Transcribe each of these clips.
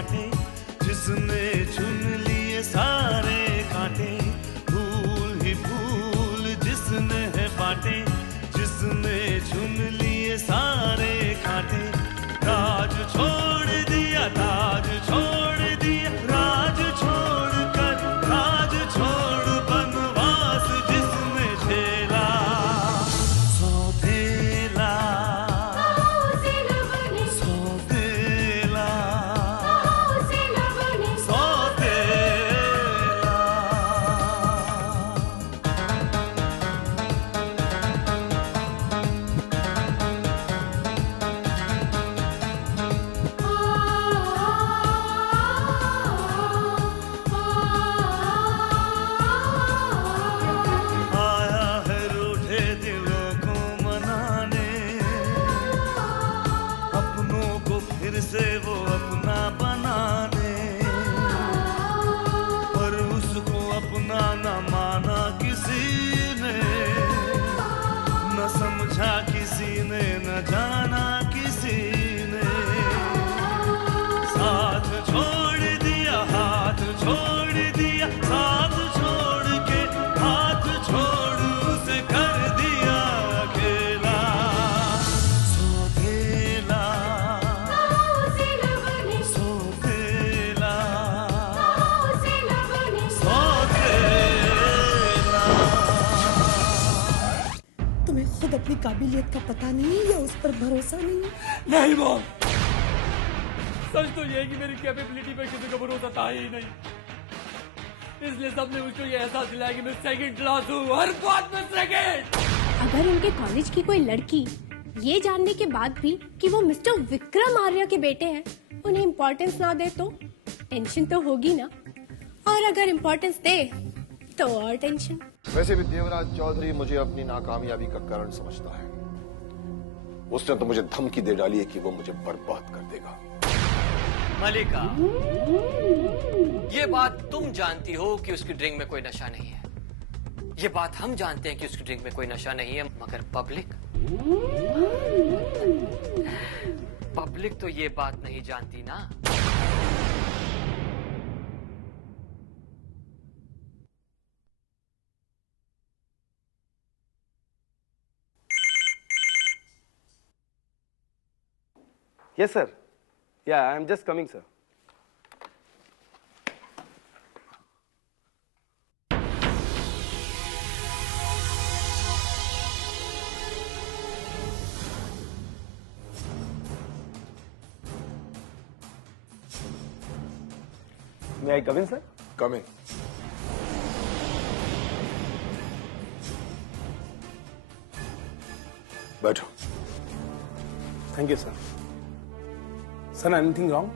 बांटे, जिसने चुन लिए सारे कांटे। फूल ही फूल जिसने है बांटे, जिसने चुन लिए सारे कांटे। राज छोड़ दिया, ताज छोड़ दिया, राज छोड़ कर राज छोड़ बनवास जिसने झेला। सौतेला सौतेला सौतेला। आया है रूठे दिलों को मनाने, अपनों को फिर से वो अपना बनाने। पर उसको अपना न माना किसी ने, न समझा किसी ने, न जाना किसी ने। साथ छोड़ दिया, हाथ छोड़ दिया, साथ छोड़ के हाथ छोड़ उसे कर दिया अकेला। सौतेला सौतेला सौतेला। तुम्हें खुद अपनी काबिलियत का पता नहीं या उस पर भरोसा नहीं? नहीं मॉम, सच तो ये है कि मेरी कैपेबिलिटी पे किसी को भरोसा था ही नहीं, इसलिए सबने मुझको ये एहसास दिलाया कि मैं सेकंड क्लास हूँ, हर बात में सेकंड। अगर उनके कॉलेज की कोई लड़की ये जानने के बाद भी कि वो मिस्टर विक्रम आर्या के बेटे हैं उन्हें इम्पोर्टेंस ना दे तो टेंशन तो होगी ना, और अगर इम्पोर्टेंस दे तो और टेंशन। वैसे भी देवराज चौधरी मुझे अपनी नाकामयाबी का कारण समझता है। उसने तो मुझे धमकी दे डाली है कि वो मुझे बर्बाद कर देगा। मलिका, ये बात तुम जानती हो कि उसकी ड्रिंक में कोई नशा नहीं है, ये बात हम जानते हैं कि उसकी ड्रिंक में कोई नशा नहीं है, मगर पब्लिक तो ये बात नहीं जानती ना। Yes, sir. Yeah, I'm just coming, sir. May I come in, sir? Come in. बैठो। Thank you, sir. Sir, anything wrong?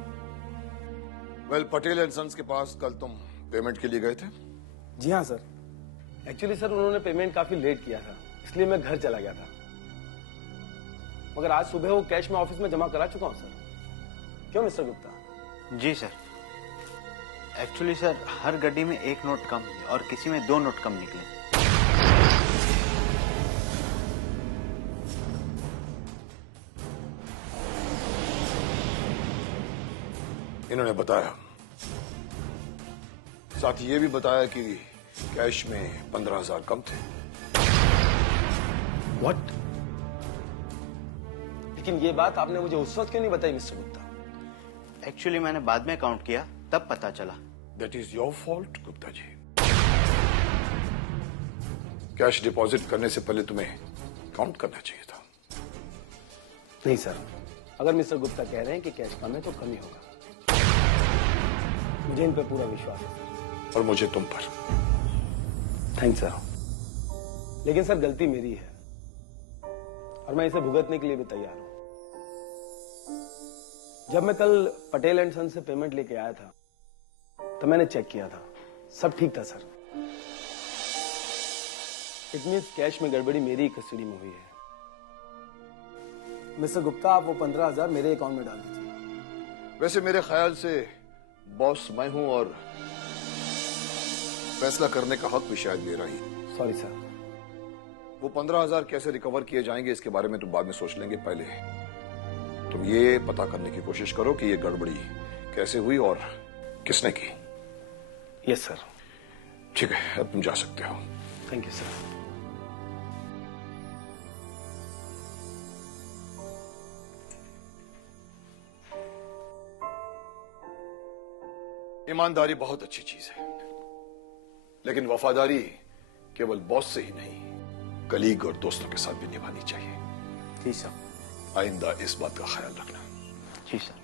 Well, Patel and sons के पास कल तुम पेमेंट के लिए गए थे? जी हाँ सर। एक्चुअली सर उन्होंने पेमेंट काफी लेट किया था, इसलिए मैं घर चला गया था। मगर आज सुबह वो कैश में ऑफिस में जमा करा चुका हूँ सर। क्यों मिस्टर गुप्ता? जी सर। एक्चुअली सर हर गड्डी में एक नोट कम और किसी में 2 नोट कम निकले। इन्होंने बताया, साथ ही ये भी बताया कि कैश में 15,000 कम थे। What? लेकिन ये बात आपने मुझे उस वक्त क्यों नहीं बताई मिस्टर गुप्ता? एक्चुअली मैंने बाद में काउंट किया तब पता चला। That is your fault Gupta ji. Cash deposit करने से पहले तुम्हें काउंट करना चाहिए था। नहीं सर, अगर मिस्टर गुप्ता कह रहे हैं कि कैश कम है तो कम ही होगा। मुझे इन पे पूरा विश्वास है सर। और मुझे तुम पर। Thanks sir. लेकिन सर गलती मेरी है और मैं इसे भुगतने के लिए भी तैयार हूं। जब मैं कल पटेल एंड सन से पेमेंट लेके आया था तो मैंने चेक किया था, सब ठीक था सर। इट मीन्स कैश में गड़बड़ी मेरी कस्टडी में हुई है। मिस्टर गुप्ता, आप वो 15,000 मेरे अकाउंट में डाल दीजिए। वैसे मेरे ख्याल से बॉस मैं हूं और फैसला करने का हक भी शायद मेरा ही। Sorry sir. वो 15,000 कैसे रिकवर किए जाएंगे इसके बारे में तो बाद में सोच लेंगे। पहले तुम ये पता करने की कोशिश करो कि ये गड़बड़ी कैसे हुई और किसने की? Yes sir. ठीक है, अब तुम जा सकते हो। Thank you sir. ईमानदारी बहुत अच्छी चीज है, लेकिन वफादारी केवल बॉस से ही नहीं, कलीग और दोस्तों के साथ भी निभानी चाहिए। जी सर। आइंदा इस बात का ख्याल रखना। जी सर।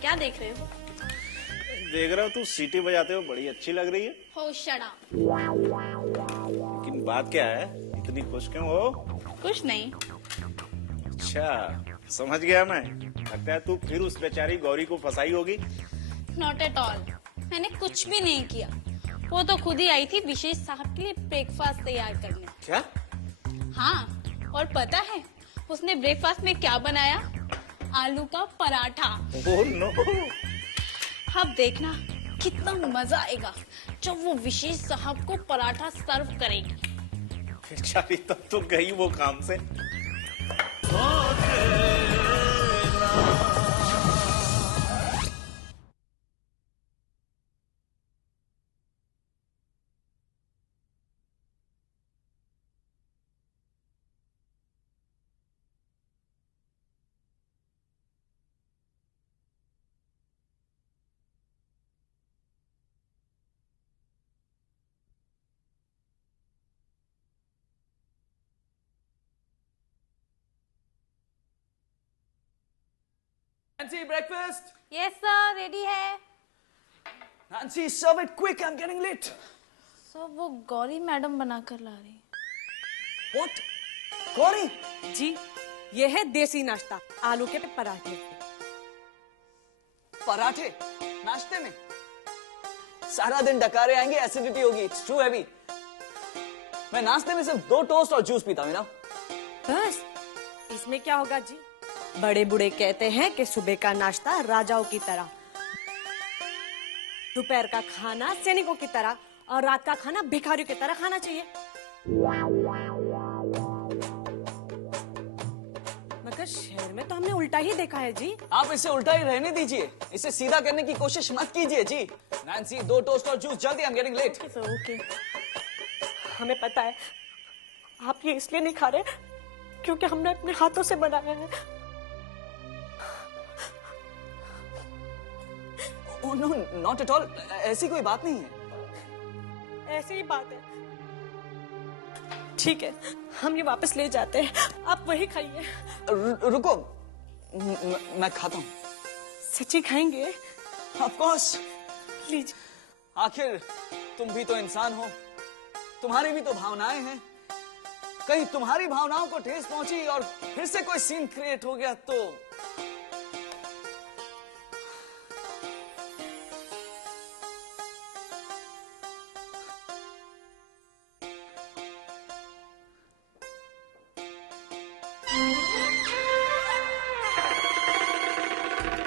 क्या देख रहे हो? देख रहा हूँ तू सीटी बजाते हो, बड़ी अच्छी लग रही है। हो शट अप। लेकिन बात क्या है, इतनी खुश क्यों हो? कुछ नहीं। अच्छा, समझ गया मैं। लगता है तू फिर उस बेचारी गौरी को फंसाई होगी। नॉट एट ऑल, मैंने कुछ भी नहीं किया। वो तो खुद ही आई थी विशेष साहब के लिए ब्रेकफास्ट तैयार करने। क्या? हाँ, और पता है उसने ब्रेकफास्ट में क्या बनाया? आलू का पराठा। Oh no. अब देखना कितना मजा आएगा जब वो विशेष साहब को पराठा सर्व करेगी। बेचारी तब तो गई वो काम से। Nancy, breakfast. Yes sir, ready है। Nancy, serve it quick. I'm getting late. Sir वो गौरी मैडम बना कर ला रही। What? गौरी? जी, ये है देसी नाश्ता, आलू के पराठे। पराठे? नाश्ते में? सारा दिन डकारे आएंगे, एसिडिटी होगी। It's too heavy. मैं नाश्ते में सिर्फ 2 टोस्ट और जूस पीता हूँ ना। बस इसमें क्या होगा जी? बड़े बूढ़े कहते हैं कि सुबह का नाश्ता राजाओं की तरह, दोपहर का खाना सैनिकों की तरह और रात का खाना भिखारियों की तरह खाना चाहिए। मगर शहर में तो हमने उल्टा ही देखा है जी। आप इसे उल्टा ही रहने दीजिए, इसे सीधा करने की कोशिश मत कीजिए जी। नैन्सी, 2 टोस्ट और जूस जल्दी, I'm getting late. ओके, हमें पता है आप ये इसलिए नहीं खा रहे क्योंकि हमने अपने हाथों से बनाया है। Oh no, not at all. ऐसी कोई बात नहीं है। ऐसी ही बात है। ठीक है, हम ये वापस ले जाते हैं, आप वही खाइए। रुको, मैं खाता हूँ। सच्ची खाएंगे? Of course. लीजिए। आखिर तुम भी तो इंसान हो, तुम्हारी भी तो भावनाएं हैं। कहीं तुम्हारी भावनाओं को ठेस पहुंची और फिर से कोई सीन क्रिएट हो गया तो।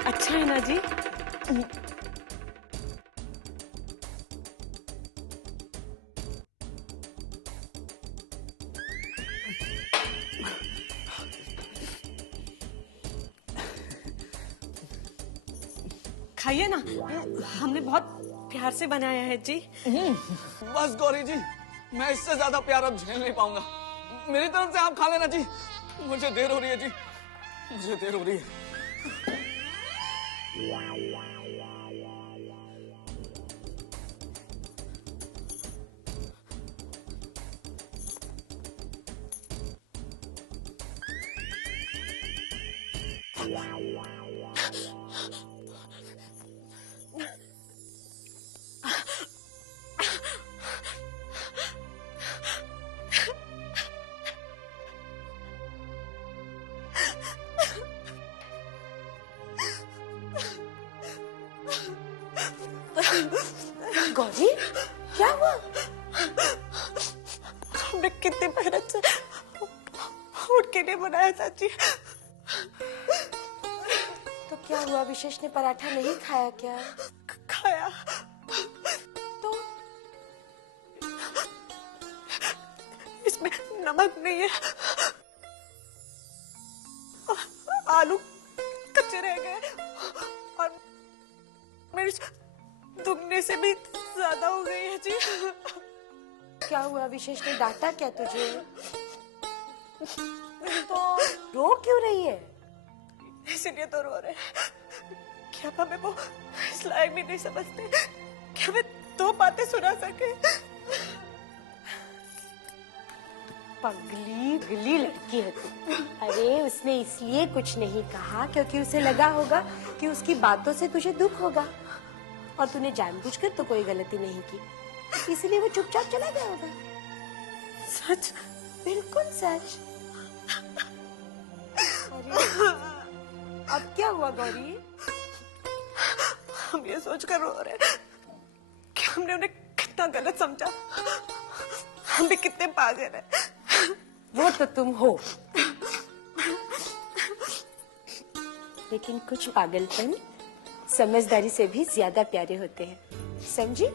अच्छा है ना जी? खाइए ना, हमने बहुत प्यार से बनाया है जी। बस गौरी जी, मैं इससे ज्यादा प्यार अब झेल नहीं पाऊंगा। मेरी तरफ से आप खा लेना जी, मुझे देर हो रही है जी, मुझे देर हो रही है। गौरी, क्या हुआ? हमने कितने मेहनत से उठ के नहीं बनाया था जी, तो क्या हुआ, विशेष ने पराठा नहीं खाया क्या? खाया तो इसमें नमक नहीं है, आलू कच्चे रह गए और मिर्च दुगने से भी ज्यादा हो गई है जी। क्या हुआ, विशेष ने डांटा क्या तुझे? तो रो क्यों रही है? इसलिए तो रो रहे क्या हमें वो इस लायक भी नहीं समझते कि हमें दो बातें सुना सके? पगली गली लड़की है तू। अरे उसने इसलिए कुछ नहीं कहा क्योंकि उसे लगा होगा कि उसकी बातों से तुझे दुख होगा और तूने जानबूझकर तो कोई गलती नहीं की, इसलिए वो चुपचाप चला गया होगा। सच? बिल्कुल सच। अरे अब क्या हुआ गौरी? हम ये सोचकर रो रहे कि हमने उन्हें कितना गलत समझा, हम भी कितने पागल हैं। वो तो तुम हो, लेकिन कुछ पागलपन समझदारी से भी ज्यादा प्यारे होते हैं, समझी?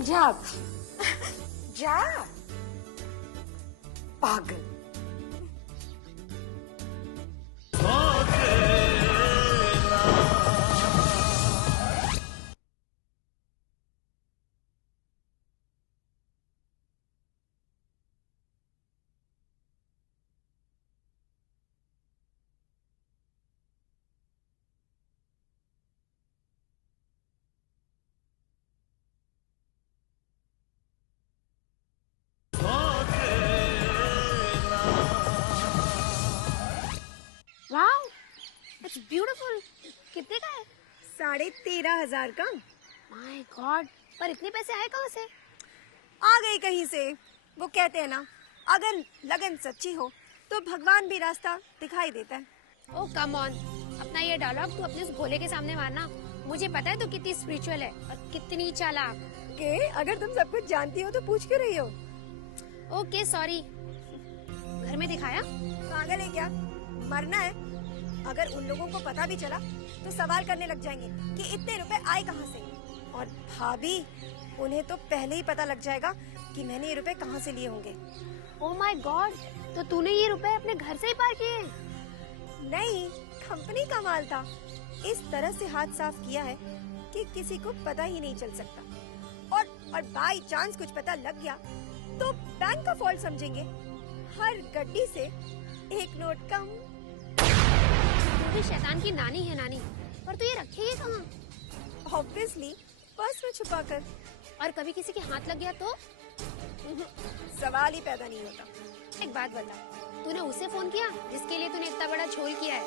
जा अब, जा पागल। Wow, it's beautiful. कितने का है? 13,500 का। माय गॉड, पर इतने पैसे आए कहाँ से? आ गई कहीं से। वो कहते हैं ना, अगर लगन सच्ची हो तो भगवान भी रास्ता दिखाई देता है। ओह कम ऑन, अपना ये डायलॉग तू अपने उस भोले के सामने मारना। मुझे पता है तू कितनी स्पिरिचुअल है और कितनी चालाक। के अगर तुम सब कुछ जानती हो तो पूछ क्यों रही हो? Okay sorry. घर में दिखाया? पागल है क्या? मरना है? अगर उन लोगों को पता भी चला तो सवाल करने लग जाएंगे कि इतने रुपए आए कहाँ से। और भाभी, उन्हें तो पहले ही पता लग जाएगा कि मैंने ये रुपए कहाँ से लिए होंगे। ओह माय गॉड, तो तूने ये रुपए अपने घर से ही पार किए? नहीं, कंपनी का माल था। इस तरह से हाथ साफ किया है कि किसी को पता ही नहीं चल सकता। और बाई चांस कुछ पता लग गया तो बैंक का फॉल्ट समझेंगे। हर गड्डी से एक नोट कम। तू भी शैतान की नानी है नानी। पर तू ये रखेगी कहाँ? ऑब्वियसली पर्स में छुपा कर। और कभी किसी के हाथ लग गया तो? सवाल ही पैदा नहीं होता। एक बात बता, तूने उसे फोन किया जिसके लिए तूने इतना बड़ा झोल किया है?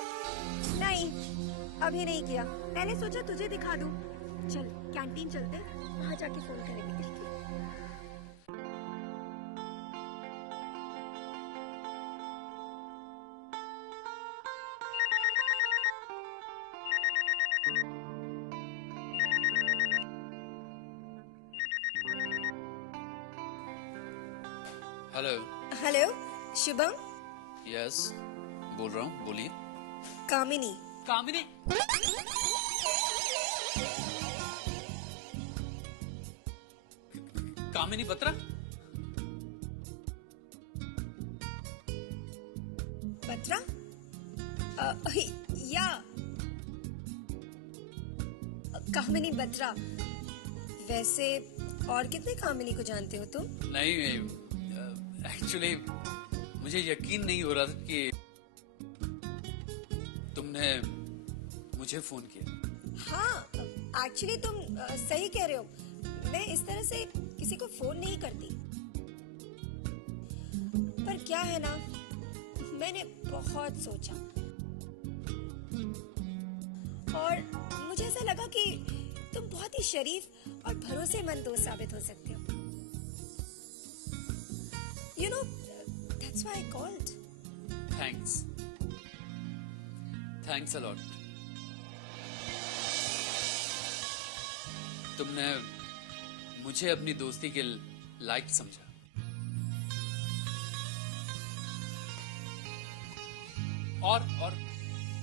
नहीं, अभी नहीं किया। मैंने सोचा तुझे दिखा दूं। चल कैंटीन चलते, वहाँ जाके फोन करेंगे। हेलो। हेलो, शुभम। यस, बोल रहा हूँ, बोलिए। कामिनी। कामिनी? कामिनी बत्रा? बत्रा? या कामिनी बत्रा। वैसे और कितने कामिनी को जानते हो तुम? नहीं, एक्चुअली मुझे यकीन नहीं हो रहा था कि तुमने मुझे फोन किया। हाँ, एक्चुअली तुम सही कह रहे हो। मैं इस तरह से किसी को फोन नहीं करती। पर क्या है ना, मैंने बहुत सोचा और मुझे ऐसा लगा कि तुम बहुत ही शरीफ और भरोसेमंद दोस्त साबित हो सकते हो। You know, that's why I called. Thanks. Thanks a lot. तुमने मुझे अपनी दोस्ती के लायक समझा। और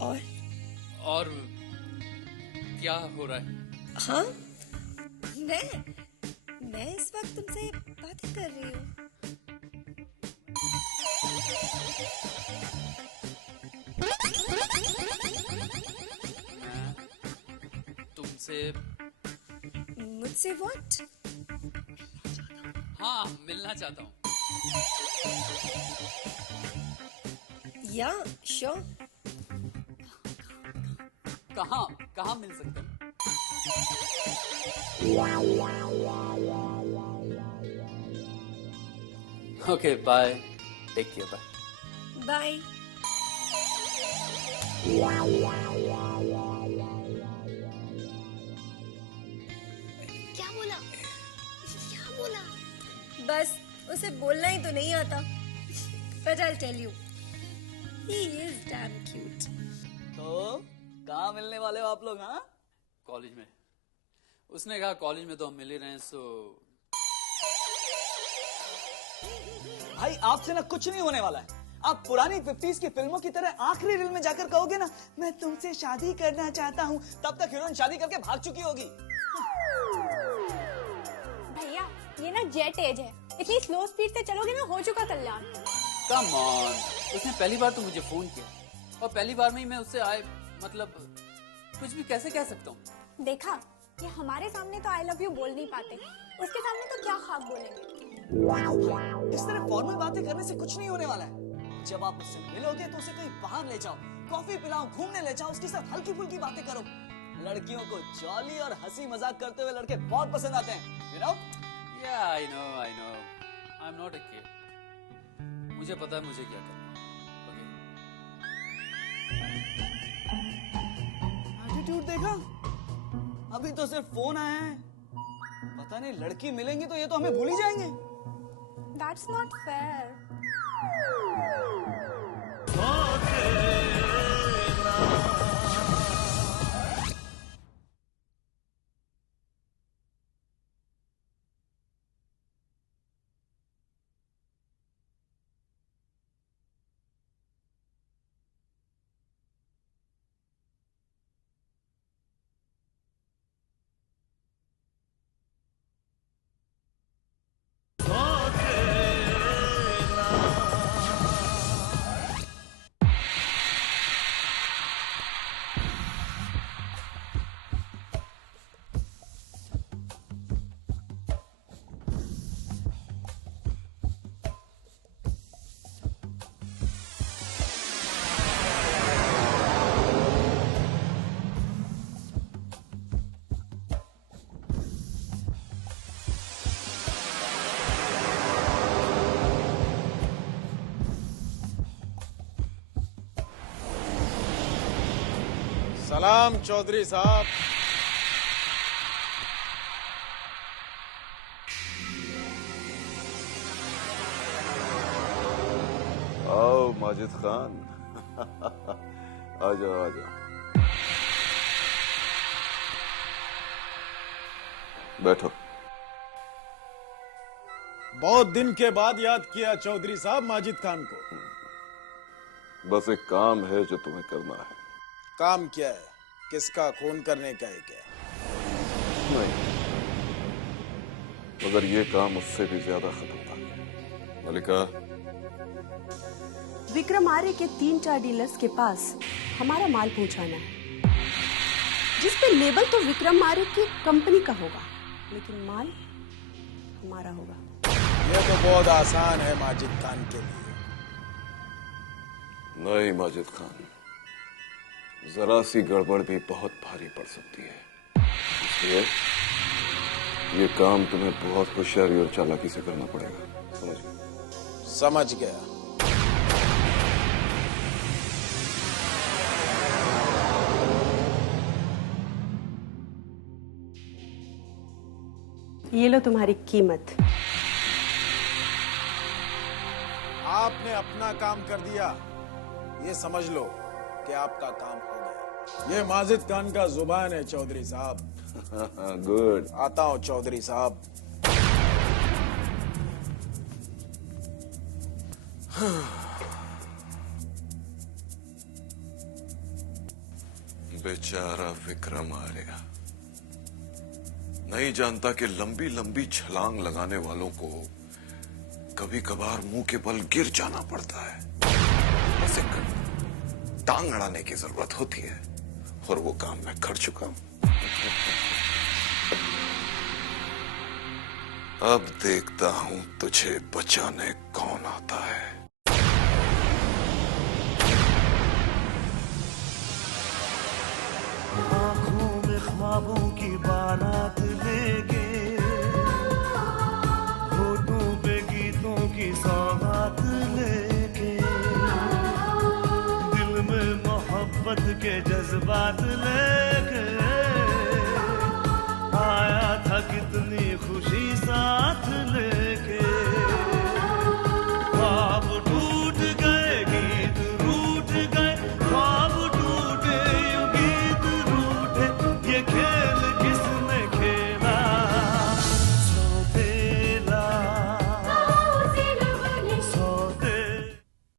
और क्या हो रहा है? हाँ, मैं इस वक्त तुमसे बातें कर रही हूँ। तुमसे मुझसे व्हाट? हाँ, मिलना चाहता हूँ। या श्योर। कहाँ मिल सकते हैं? Okay, bye. Take care, bye. Bye. क्या बोला? बस उसे बोलना ही तो नहीं आता। But I'll tell you, he is damn cute. तो कहाँ मिलने वाले हो आप लोग? हाँ, कॉलेज में। उसने कहा कॉलेज में तो हम मिल ही रहे हैं, सो भाई आपसे ना कुछ नहीं होने वाला है। आप पुरानी 50s की फिल्मों की तरह आखिरी रील में जाकर कहोगे ना, मैं तुमसे शादी करना चाहता हूँ, तब तक हीरोइन शादी करके भाग चुकी होगी। भैया ये ना जेट एज है, इतनी स्लो स्पीड से चलोगे ना हो चुका कल्याण। कम ऑन, उसने पहली बार तो मुझे फोन किया और पहली बार में ही मैं उससे मतलब कुछ भी कैसे कह सकता हूँ। देखा, ये हमारे सामने तो आई लव यू बोल नहीं पाते, उसके सामने तो क्या खाक बोलेंगे। इस तरह फॉर्मल बातें करने से कुछ नहीं होने वाला है। जब आप उससे मिलोगे तो उसे कहीं बाहर ले जाओ, कॉफी पिलाओ, घूमने ले जाओ, उसके साथ हल्की फुल्की बातें करो। लड़कियों को जॉली और हंसी मजाक करते हुए लड़के बहुत पसंद आते हैं, you know? Yeah, I know. I'm not a kid. मुझे पता है मुझे क्या करना है। एटीट्यूड देखा? अभी तो सिर्फ फोन आया है, पता नहीं लड़की मिलेंगी तो ये तो हमें भूल ही जाएंगे। That's not fair. सलाम चौधरी साहब। आओ माजिद खान। आ जाओ। बैठो। बहुत दिन के बाद याद किया चौधरी साहब माजिद खान को। बस एक काम है जो तुम्हें करना है। काम क्या है? किसका खून करने का है क्या? नहीं, मगर ये काम उससे भी ज्यादा खतरनाक है। मलिका, विक्रम आर्य के 3-4 डीलर्स के पास हमारा माल पहुंचाना है, जिस पे लेबल तो विक्रम आर्य की कंपनी का होगा, लेकिन माल हमारा होगा। ये तो बहुत आसान है माजिद खान के लिए। नहीं माजिद खान, जरा सी गड़बड़ भी बहुत भारी पड़ सकती है। इसलिए ये काम तुम्हें बहुत होशियारी और चालाकी से करना पड़ेगा। समझ गए? समझ गया। ये लो तुम्हारी कीमत। आपने अपना काम कर दिया, ये समझ लो कि आपका काम हो गया। ये माजिद खान का जुबान है चौधरी साहब। गुड। आता हूँ चौधरी साहब। बेचारा विक्रम आर्या नहीं जानता कि लंबी लंबी छलांग लगाने वालों को कभी कभार मुंह के बल गिर जाना पड़ता है। बस एक टांग अड़ाने की जरूरत होती है और वो काम मैं कर चुका हूं। अब देखता हूं तुझे बचाने कौन आता है। आंखों में ख्वाबों की बारात लेके, होठों पे गीतों की सौगात लेके, दिल में मोहब्बत के जज्बात लेके आया था कितनी खुशी साथ